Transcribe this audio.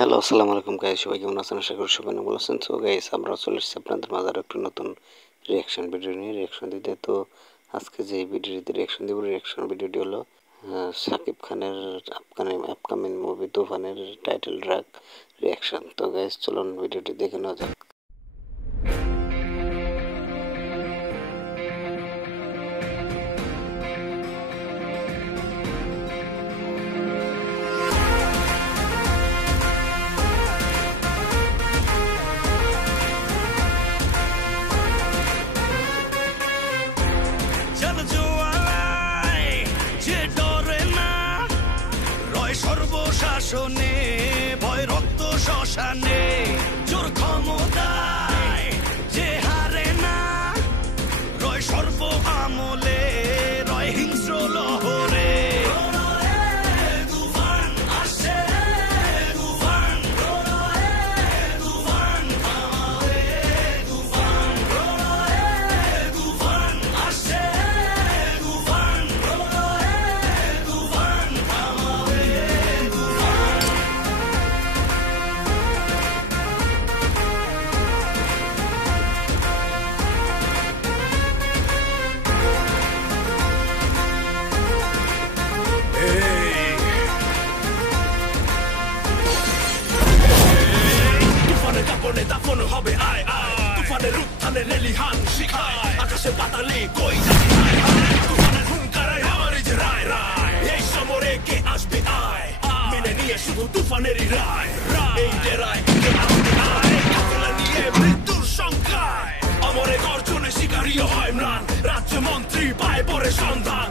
Hello, আসসালামু আলাইকুম guys, সবাই কেমন আছেন? আশা করি সবাই ভালো আছেন। সো গাইস, আমরা চলে এসেছি আপনাদের মাঝে আরও একটি নতুন রিয়াকশন ভিডিও নিয়ে রিয়াকশন দিতে। তো আজকে যে ভিডিওটিতে রিয়াকশন দিব, রিয়াকশন ভিডিওটি হলো শাকিব খানের আপকামিং মুভি তুফানের টাইটেল ট্র্যাক রিয়াকশন। তো গাইস, চলুন ভিডিওটি দেখে নেওয়া যাক। সর্বশাসনে ভয় রক্ত শ্মশানে জোর ক্ষমতায় যে হারে না রয় সর্ব আমলে রয় হিংস্র লহরে দাফন হবে আয় আয় তুফানের উত্থানে লেলিহান শিখায় আকাশে পাতালে কই যাবি তুফানের হুঙ্কারায় আমার যে রায় রায় এই সমরে কে আসবে আয় মেনে নিয়ে শুধু তুফানেরই রায় এই ডেরায় কে আসবে আয় কাফেলা নিয়ে মৃত্যুর সংখ্যায় অমরে গর্জনে শিকারীয় হয় ম্লান রাজ্য মন্ত্রী পায় পরে সন্ধান